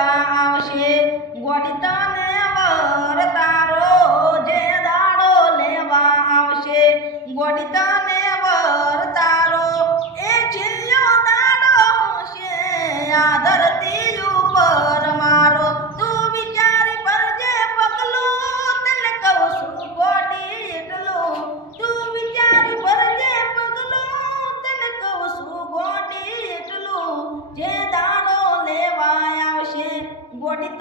લેવા આવશે ગોડી તને વર તારો જે દાડો લેવા આવશે ગોડી તને વર તારો એ છેલ્લો દાડો છે આ ધરતી ઉપર મારો તું વિચારી ભરજે પગલું તને કહું છું ગોડી એટલું તું વિચારી ભરજે પગલું તને કહું છું ગોડી એટલું જે દાડો લેવા આવશે ગોડી